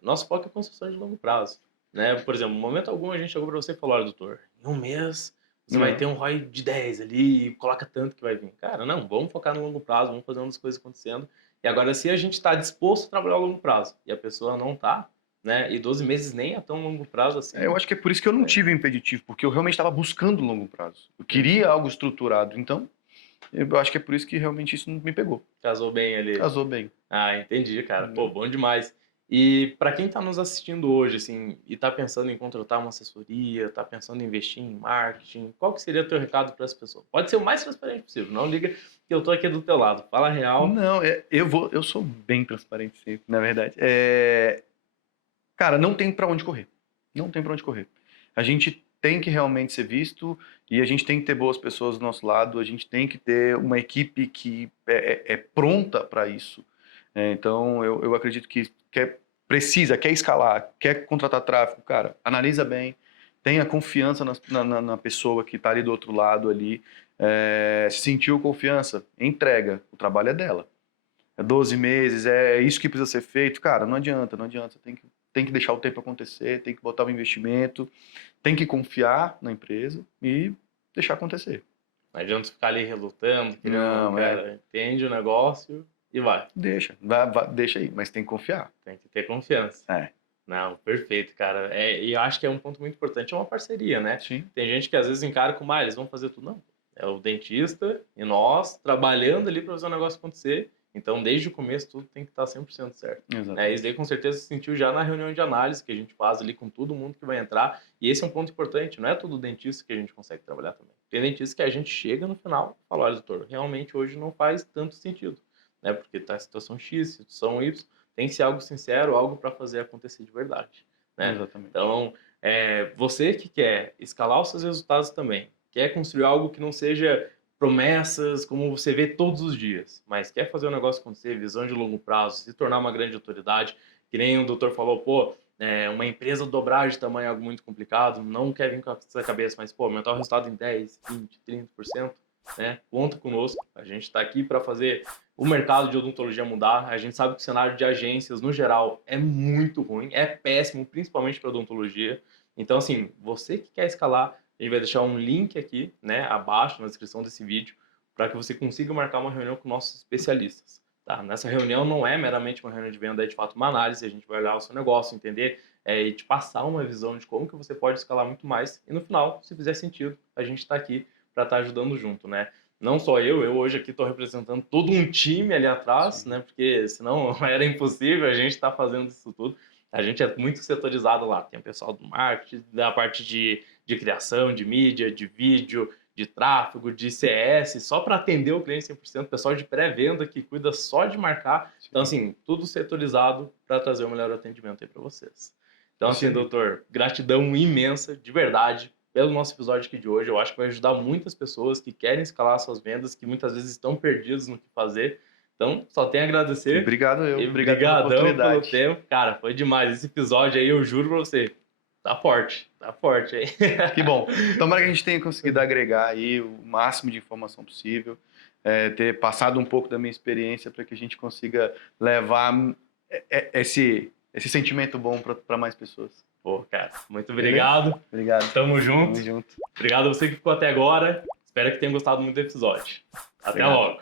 nosso foco é construção de longo prazo, né? Por exemplo, no momento algum a gente chegou para você e falou, olha, doutor, em um mês você vai ter um ROI de 10 ali e coloca tanto que vai vir. Cara, não, vamos focar no longo prazo, vamos fazer umas coisas acontecendo. E agora, se a gente está disposto a trabalhar a longo prazo e a pessoa não está, né? E 12 meses nem é tão longo prazo assim. Eu acho que é por isso que eu não É. tive o impeditivo, porque eu realmente estava buscando longo prazo. Eu queria algo estruturado, então eu acho que é por isso que realmente isso não me pegou. Casou bem ali. Casou bem. Ah, entendi, cara. Pô, bom demais. E para quem está nos assistindo hoje, assim, e está pensando em contratar uma assessoria, está pensando em investir em marketing, qual que seria o teu recado para essa pessoa? Pode ser o mais transparente possível. Não liga que eu tô aqui do teu lado. Fala a real. Não, eu sou bem transparente sempre, na verdade. Cara, não tem para onde correr. Não tem para onde correr. A gente tem que realmente ser visto e a gente tem que ter boas pessoas do nosso lado, a gente tem que ter uma equipe que é pronta para isso. Então, eu acredito que quer escalar, quer contratar tráfego, cara, analisa bem, tenha confiança na pessoa que está ali do outro lado ali. Se sentiu confiança, entrega, o trabalho é dela. É 12 meses, é isso que precisa ser feito. Cara, não adianta, não adianta. Tem que deixar o tempo acontecer, tem que botar o investimento, tem que confiar na empresa e deixar acontecer. Não adianta ficar ali relutando, querendo, Não, cara, entende o negócio e vai. deixa aí, mas tem que confiar. Tem que ter confiança. É, Não, perfeito, cara. E eu acho que é um ponto muito importante, é uma parceria, né? sim, Tem gente que às vezes encara como, eles vão fazer tudo. Não. É o dentista e nós trabalhando ali para fazer o negócio acontecer. Então, desde o começo, tudo tem que estar 100% certo. exatamente. Isso daí, com certeza, se sentiu já na reunião de análise que a gente faz ali com todo mundo que vai entrar. E esse é um ponto importante. Não é todo dentista que a gente consegue trabalhar também. Tem dentista que a gente chega no final e fala, olha, doutor, realmente hoje não faz tanto sentido. Né? Porque está em situação X, situação Y. Tem que ser algo sincero, algo para fazer acontecer de verdade. Né? Exatamente. Então, você que quer escalar os seus resultados também, quer construir algo que não seja promessas como você vê todos os dias, mas quer fazer o negócio acontecer, visão de longo prazo, se tornar uma grande autoridade, que nem o doutor falou, pô, uma empresa dobrar de tamanho é algo muito complicado, não quer vir com essa cabeça, mas, pô, aumentar o resultado em 10, 20, 30%, né? Conta conosco, a gente está aqui para fazer o mercado de odontologia mudar. A gente sabe que o cenário de agências, no geral, é muito ruim, é péssimo, principalmente para odontologia. Então, assim, você que quer escalar, a gente vai deixar um link aqui, né, abaixo na descrição desse vídeo, para que você consiga marcar uma reunião com nossos especialistas. Tá? Nessa reunião não é meramente uma reunião de venda, é de fato uma análise, a gente vai olhar o seu negócio, entender e te passar uma visão de como que você pode escalar muito mais. E no final, se fizer sentido, a gente está aqui para estar ajudando junto, né? Não só eu hoje aqui estou representando todo um time ali atrás, Sim. né? Porque senão era impossível a gente estar fazendo isso tudo. A gente é muito setorizado lá. Tem o pessoal do marketing, da parte de criação, de mídia, de vídeo, de tráfego, de CS, só para atender o cliente 100%, pessoal de pré-venda que cuida só de marcar. Sim. Então, assim, tudo setorizado para trazer o melhor atendimento aí para vocês. Então, assim, doutor, gratidão imensa, de verdade, pelo nosso episódio aqui de hoje. Eu acho que vai ajudar muitas pessoas que querem escalar suas vendas, que muitas vezes estão perdidos no que fazer. Então, só tenho a agradecer. Obrigado E obrigado pela brigadão pelo oportunidade. tempo. Cara, foi demais. Esse episódio aí, eu juro pra você, Tá forte aí. Que bom. Tomara que a gente tenha conseguido agregar aí o máximo de informação possível, ter passado um pouco da minha experiência para que a gente consiga levar esse sentimento bom para mais pessoas. Pô, cara, muito obrigado. Obrigado. Tamo junto. Tamo junto. Obrigado a você que ficou até agora. Espero que tenha gostado muito do episódio. Até Obrigado. logo.